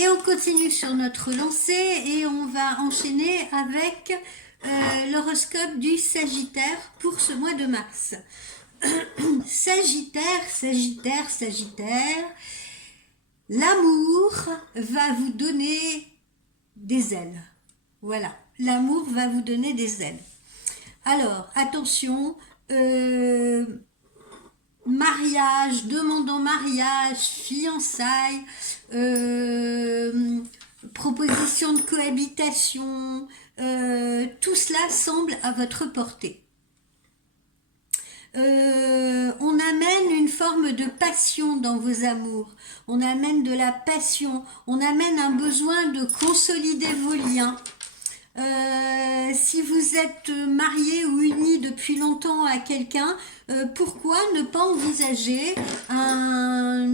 Et on continue sur notre lancée et on va enchaîner avec l'horoscope du Sagittaire pour ce mois de mars. Sagittaire, Sagittaire, Sagittaire, l'amour va vous donner des ailes. Voilà, l'amour va vous donner des ailes. Alors, attention, mariage, demande en mariage, fiançailles, proposition de cohabitation, tout cela semble à votre portée. On amène une forme de passion dans vos amours, on amène de la passion, on amène un besoin de consolider vos liens. Si vous êtes marié ou uni depuis longtemps à quelqu'un, pourquoi ne pas envisager un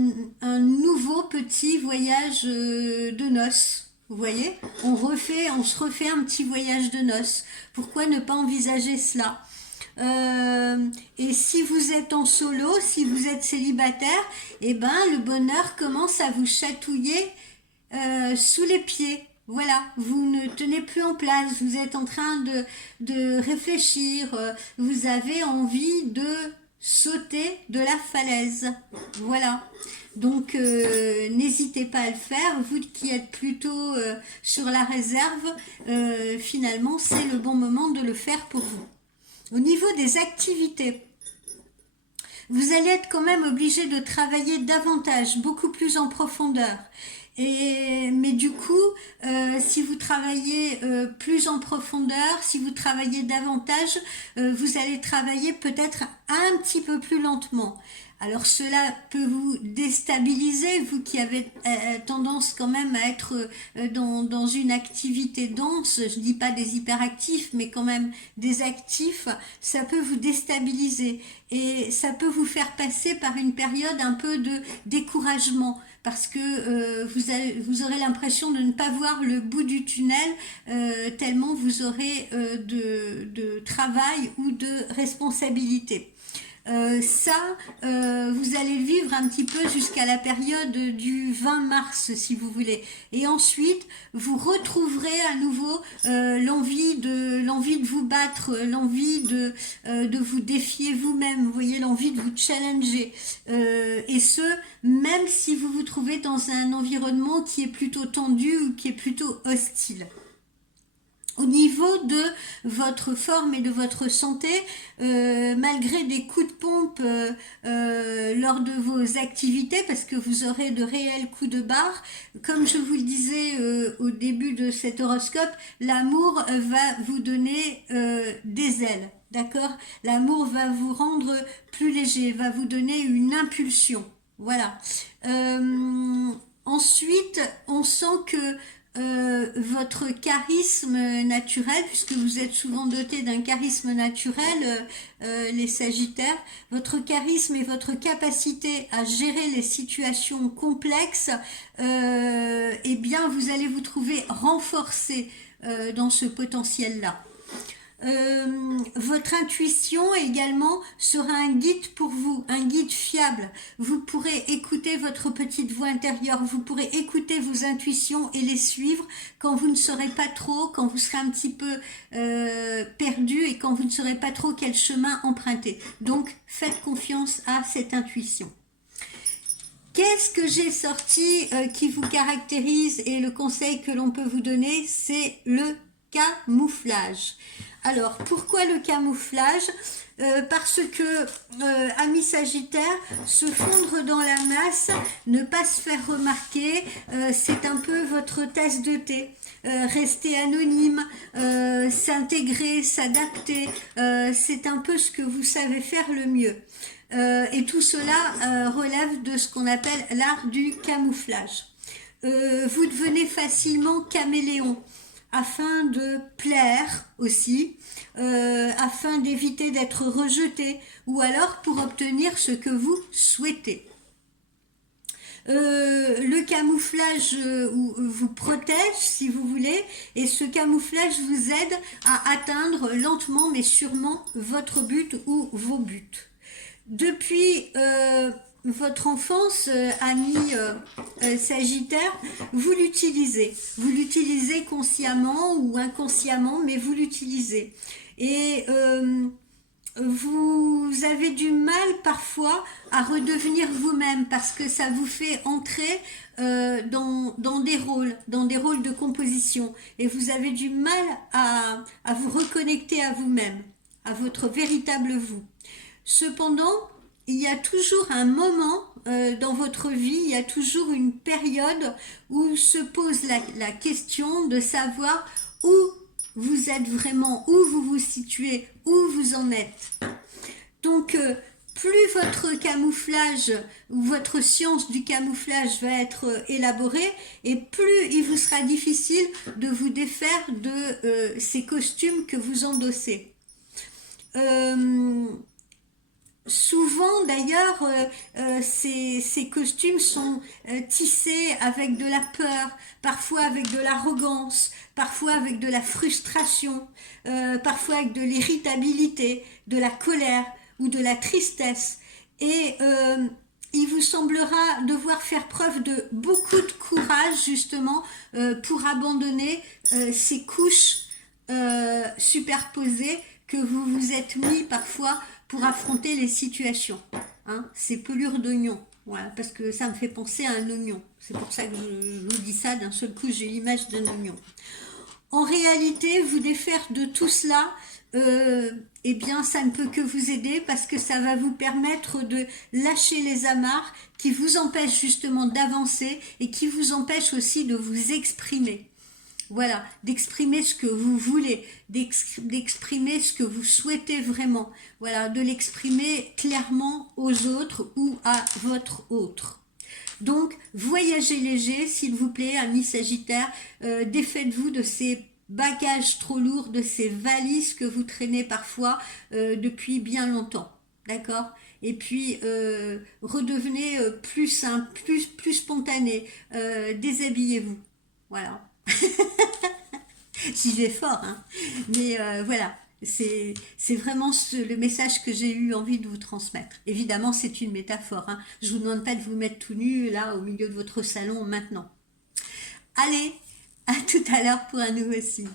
nouveau petit voyage de noces? Vous voyez, on se refait un petit voyage de noces. Pourquoi ne pas envisager cela? Et si vous êtes en solo, si vous êtes célibataire, eh ben le bonheur commence à vous chatouiller sous les pieds. Voilà, vous ne tenez plus en place, vous êtes en train de réfléchir, vous avez envie de sauter de la falaise. Voilà, donc n'hésitez pas à le faire, vous qui êtes plutôt sur la réserve, finalement c'est le bon moment de le faire pour vous. Au niveau des activités, vous allez être quand même obligé de travailler davantage, beaucoup plus en profondeur. Mais du coup, si vous travaillez plus en profondeur, si vous travaillez davantage, vous allez travailler peut-être un petit peu plus lentement. Alors cela peut vous déstabiliser, vous qui avez tendance quand même à être dans une activité dense, je dis pas des hyperactifs, mais quand même des actifs, ça peut vous déstabiliser et ça peut vous faire passer par une période un peu de découragement parce que vous aurez l'impression de ne pas voir le bout du tunnel tellement vous aurez de travail ou de responsabilité. Vous allez le vivre un petit peu jusqu'à la période du 20 mars si vous voulez, et ensuite vous retrouverez à nouveau l'envie de vous battre, l'envie de vous défier vous-même, vous voyez, l'envie de vous challenger, et ce même si vous vous trouvez dans un environnement qui est plutôt tendu ou qui est plutôt hostile. Au niveau de votre forme et de votre santé, malgré des coups de pompe lors de vos activités, parce que vous aurez de réels coups de barre, comme je vous le disais au début de cet horoscope, l'amour va vous donner des ailes, d'accord? L'amour va vous rendre plus léger, va vous donner une impulsion, voilà. Ensuite, on sent que votre charisme naturel, puisque vous êtes souvent doté d'un charisme naturel, les Sagittaires, votre charisme et votre capacité à gérer les situations complexes, eh bien vous allez vous trouver renforcé dans ce potentiel-là. Votre intuition également sera un guide pour vous, un guide fiable. Vous pourrez écouter votre petite voix intérieure, vous pourrez écouter vos intuitions et les suivre quand vous ne saurez pas trop, quand vous serez un petit peu perdu et quand vous ne saurez pas trop quel chemin emprunter. Donc faites confiance à cette intuition. Qu'est-ce que j'ai sorti qui vous caractérise, et le conseil que l'on peut vous donner, c'est le camouflage. Alors, pourquoi le camouflage? Parce que, amis Sagittaire, se fondre dans la masse, ne pas se faire remarquer, c'est un peu votre tasse de thé. Rester anonyme, s'intégrer, s'adapter, c'est un peu ce que vous savez faire le mieux. Et tout cela relève de ce qu'on appelle l'art du camouflage. Vous devenez facilement caméléon, afin de plaire aussi, afin d'éviter d'être rejeté, ou alors pour obtenir ce que vous souhaitez. Le camouflage vous protège si vous voulez, et ce camouflage vous aide à atteindre lentement mais sûrement votre but ou vos buts. Depuis votre enfance, ami Sagittaire, vous l'utilisez. Vous l'utilisez consciemment ou inconsciemment, mais vous l'utilisez. Et vous avez du mal parfois à redevenir vous-même parce que ça vous fait entrer dans des rôles de composition. Et vous avez du mal à vous reconnecter à vous-même, à votre véritable vous. Cependant, il y a toujours un moment dans votre vie, il y a toujours une période où se pose la question de savoir où vous êtes vraiment, où vous vous situez, où vous en êtes. Donc, plus votre camouflage ou votre science du camouflage va être élaborée, et plus il vous sera difficile de vous défaire de ces costumes que vous endossez. Souvent d'ailleurs, ces costumes sont tissés avec de la peur, parfois avec de l'arrogance, parfois avec de la frustration, parfois avec de l'irritabilité, de la colère ou de la tristesse. Et il vous semblera devoir faire preuve de beaucoup de courage justement pour abandonner ces couches superposées que vous vous êtes mis parfois pour affronter les situations. Hein, ces pelures d'oignon. Voilà, parce que ça me fait penser à un oignon. C'est pour ça que je vous dis ça, d'un seul coup j'ai l'image d'un oignon. En réalité, vous défaire de tout cela, eh bien ça ne peut que vous aider parce que ça va vous permettre de lâcher les amarres qui vous empêchent justement d'avancer et qui vous empêchent aussi de vous exprimer. Voilà, d'exprimer ce que vous voulez, d'exprimer ce que vous souhaitez vraiment. Voilà, de l'exprimer clairement aux autres ou à votre autre. Donc, voyagez léger, s'il vous plaît, amis Sagittaires. Défaites-vous de ces bagages trop lourds, de ces valises que vous traînez parfois depuis bien longtemps. D'accord ? Et puis, redevenez plus simple, plus spontané. Déshabillez-vous. Voilà. J'y vais fort, hein. Mais voilà, c'est vraiment le message que j'ai eu envie de vous transmettre. Évidemment, c'est une métaphore, hein. Je vous demande pas de vous mettre tout nu là au milieu de votre salon maintenant. Allez, à tout à l'heure pour un nouveau signe.